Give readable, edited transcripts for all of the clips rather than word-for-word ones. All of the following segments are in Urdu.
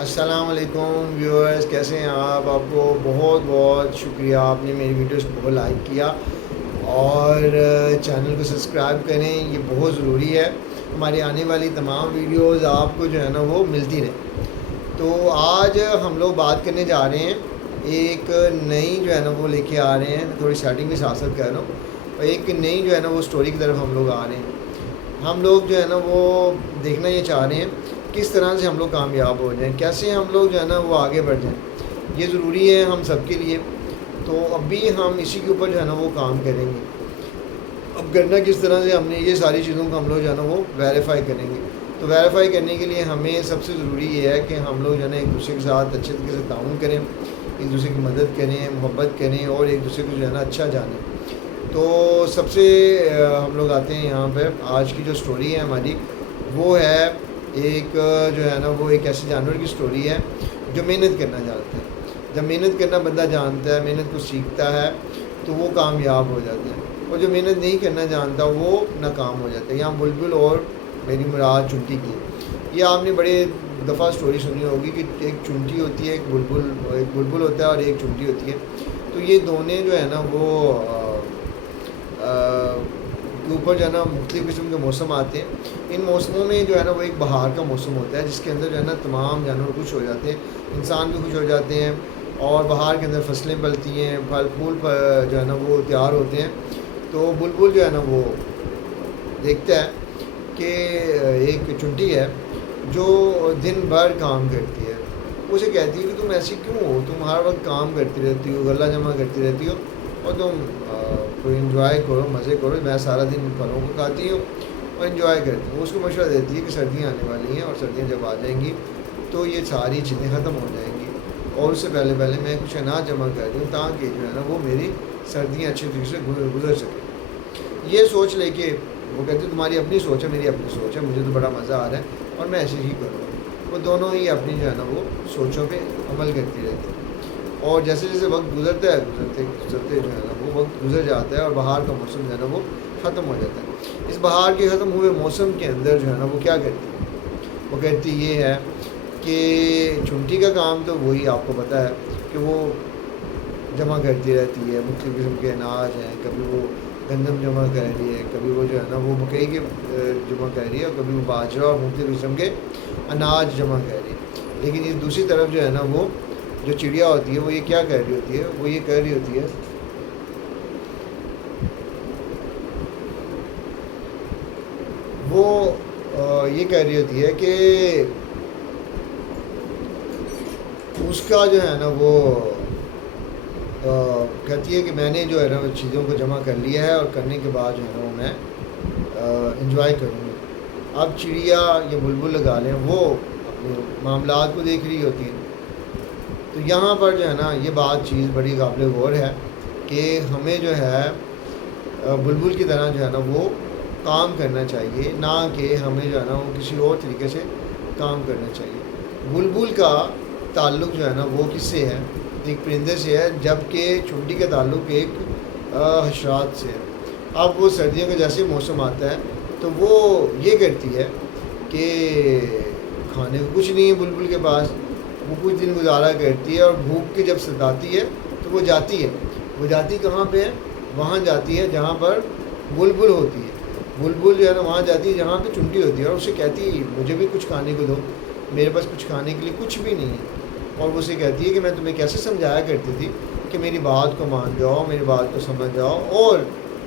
السلام علیکم ویورز، کیسے ہیں آپ کو بہت بہت شکریہ، آپ نے میری ویڈیوز کو لائک کیا اور چینل کو سبسکرائب کریں، یہ بہت ضروری ہے۔ ہماری آنے والی تمام ویڈیوز آپ کو جو ہے نا وہ ملتی رہے۔ تو آج ہم لوگ بات کرنے جا رہے ہیں، ایک نئی جو ہے نا وہ لے کے آ رہے ہیں، تھوڑی سیٹنگ بھی ساتھ ساتھ کر رہا ہوں، اور ایک نئی جو ہے نا وہ سٹوری کی طرف ہم لوگ آ رہے ہیں۔ ہم لوگ جو ہے نا وہ دیکھنا یہ چاہ رہے ہیں کس طرح سے ہم لوگ کامیاب ہو جائیں، کیسے ہم لوگ جو ہے نا وہ آگے بڑھ جائیں۔ یہ ضروری ہے ہم سب کے لیے۔ تو اب بھی ہم اسی کے اوپر جو ہے نا وہ کام کریں گے۔ اب کرنا کس طرح سے، ہم نے یہ ساری چیزوں کو ہم لوگ جو ہے نا وہ ویریفائی کریں گے۔ تو ویریفائی کرنے کے لیے ہمیں سب سے ضروری یہ ہے کہ ہم لوگ جو ہے نا ایک دوسرے کے ساتھ اچھے طریقے سے تعاون کریں، ایک دوسرے کی مدد کریں، محبت کریں اور ایک دوسرے کو جو ہے نا اچھا جانیں۔ تو سب سے ہم لوگ آتے ہیں یہاں پہ، آج کی جو سٹوری ہے ہماری وہ ہے ایک جو ہے نا وہ ایک ایسے جانور کی سٹوری ہے جو محنت کرنا جانتا ہے۔ جب محنت کرنا بندہ جانتا ہے، محنت کو سیکھتا ہے تو وہ کامیاب ہو جاتا ہے، اور جو محنت نہیں کرنا جانتا وہ ناکام ہو جاتا ہے۔ یہاں بلبل اور میری مراد چنٹی کی، یہ آپ نے بڑے دفعہ سٹوری سنی ہوگی کہ ایک چنٹی ہوتی ہے، ایک بلبل ہوتا ہے اور ایک چنٹی ہوتی ہے۔ تو یہ دونوں جو ہے نا وہ کے اوپر جو ہے نا مختلف قسم کے موسم آتے ہیں۔ ان موسموں میں جو ہے نا وہ ایک بہار کا موسم ہوتا ہے، جس کے اندر جو ہے نا تمام جانور خوش ہو جاتے ہیں، انسان بھی خوش ہو جاتے ہیں، اور بہار کے اندر فصلیں پلتی ہیں، پھل پھول جو ہے نا وہ تیار ہوتے ہیں۔ تو بلبل جو ہے نا وہ دیکھتا ہے کہ ایک چنٹی ہے جو دن بھر کام کرتی ہے۔ اسے کہتی ہے کہ تم ایسی کیوں ہو، تم ہر وقت کام کرتی رہتی ہو، غلہ جمع کرتی رہتی ہو، اور تم کوئی انجوائے کرو، مزے کرو۔ میں سارا دن پھلوں کو کھاتی ہوں اور انجوائے کرتی ہوں۔ اس کو مشورہ دیتی ہے کہ سردیاں آنے والی ہیں، اور سردیاں جب آ جائیں گی تو یہ ساری چیزیں ختم ہو جائیں گی، اور اس سے پہلے میں کچھ اناج جمع کر دوں تاکہ جو ہے نا وہ میری سردیاں اچھی طریقے سے گزر سکیں۔ یہ سوچ لے کے وہ کہتے ہیں تمہاری اپنی سوچ ہے، میری اپنی سوچ ہے، مجھے تو بڑا مزہ آ رہا ہے اور میں ایسے ہی کروں گا۔ وہ دونوں ہی اپنی جو ہے نا وہ سوچوں پہ عمل کرتی رہتی ہیں، اور جیسے جیسے وقت گزرتا ہے گزرتے جو ہے نا وہ وقت گزر جاتا ہے، اور بہار کا موسم جو ہے نا وہ ختم ہو جاتا ہے۔ اس بہار کے ختم ہوئے موسم کے اندر جو ہے نا وہ کیا کرتی ہے، وہ کہتی یہ ہے کہ چنٹی کا کام تو وہی آپ کو پتہ ہے کہ وہ جمع کرتی رہتی ہے، مختلف قسم کے اناج ہیں، کبھی وہ گندم جمع کر رہی ہے، کبھی وہ جو ہے نا وہ مکئی کے جمع کر رہی ہے، اور کبھی وہ باجرہ اور مختلف قسم کے اناج جمع کر رہی ہے۔ لیکن اس دوسری طرف جو ہے نا وہ جو چڑیا ہوتی ہے وہ یہ کیا کہہ رہی ہوتی ہے، وہ یہ کہہ رہی ہوتی ہے، وہ یہ کہہ رہی ہوتی ہے کہ اس کا جو ہے نا وہ کہتی ہے کہ میں نے جو ہے نا چیزوں کو جمع کر لیا ہے، اور کرنے کے بعد جو ہے نا وہ میں انجوائے کروں گی۔ اب چڑیا یا بلبل لگا لیں، وہ اپنے معاملات کو دیکھ رہی ہوتی ہے۔ تو یہاں پر جو ہے نا یہ بات چیز بڑی قابل غور ہے کہ ہمیں جو ہے بلبل کی طرح جو ہے نا وہ کام کرنا چاہیے، نہ کہ ہمیں جو ہے نا وہ کسی اور طریقے سے کام کرنا چاہیے۔ بلبل کا تعلق جو ہے نا وہ کس سے ہے، ایک پرندے سے ہے، جبکہ چنٹی کا تعلق ایک حشرات سے ہے۔ اب وہ سردیوں کا جیسے موسم آتا ہے تو وہ یہ کرتی ہے کہ کھانے کو کچھ نہیں ہے بلبل کے پاس، وہ کچھ دن گزارا کرتی ہے، اور بھوک کے جب ستاتی ہے تو وہ جاتی ہے۔ وہ جاتی کہاں پہ ہے، وہاں جاتی ہے جہاں پر بلبل ہوتی ہے۔ بلبل جو ہے نا وہاں جاتی ہے جہاں پہ چنٹی ہوتی ہے، اور اسے کہتی ہے مجھے بھی کچھ کھانے کو دو، میرے پاس کچھ کھانے کے لیے کچھ بھی نہیں ہے۔ اور وہ اسے کہتی ہے کہ میں تمہیں کیسے سمجھایا کرتی تھی کہ میری بات کو مان جاؤ، میری بات کو سمجھ جاؤ، اور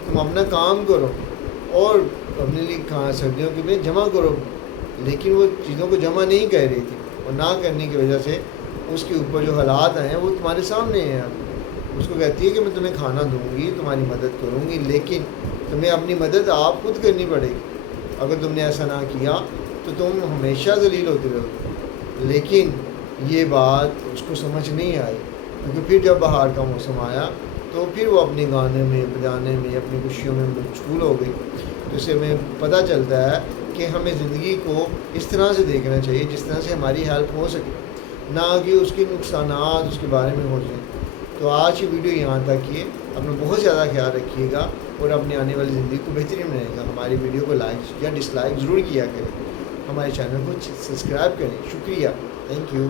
تم اپنا کام کرو اور اپنے لیے سردیوں کے لیے جمع کرو۔ لیکن وہ چیزوں کو جمع نہیں کر رہی تھی، اور نہ کرنے کی وجہ سے اس کے اوپر جو حالات آئے ہیں وہ تمہارے سامنے ہیں۔ اب اس کو کہتی ہے کہ میں تمہیں کھانا دوں گی، تمہاری مدد کروں گی، لیکن تمہیں اپنی مدد آپ خود کرنی پڑے گی۔ اگر تم نے ایسا نہ کیا تو تم ہمیشہ ذلیل ہوتے رہو گے۔ لیکن یہ بات اس کو سمجھ نہیں آئی، کیونکہ پھر جب بہار کا موسم آیا تو پھر وہ اپنے گانے میں، بجانے میں، اپنی خوشیوں میں مشغول ہو گئی۔ تو اس سے ہمیں پتہ چلتا ہے کہ ہمیں زندگی کو اس طرح سے دیکھنا چاہیے جس طرح سے ہماری ہیلپ ہو سکے، نہ کہ اس کے نقصانات اس کے بارے میں ہو جائیں۔ تو آج کی ویڈیو یہاں تک ہی ہے۔ اپنا بہت زیادہ خیال رکھیے گا، اور اپنی آنے والی زندگی کو بہترین بنائے گا۔ ہماری ویڈیو کو لائک یا ڈس لائک ضرور کیا کریں، ہمارے چینل کو سبسکرائب کریں۔ شکریہ۔ Thank you.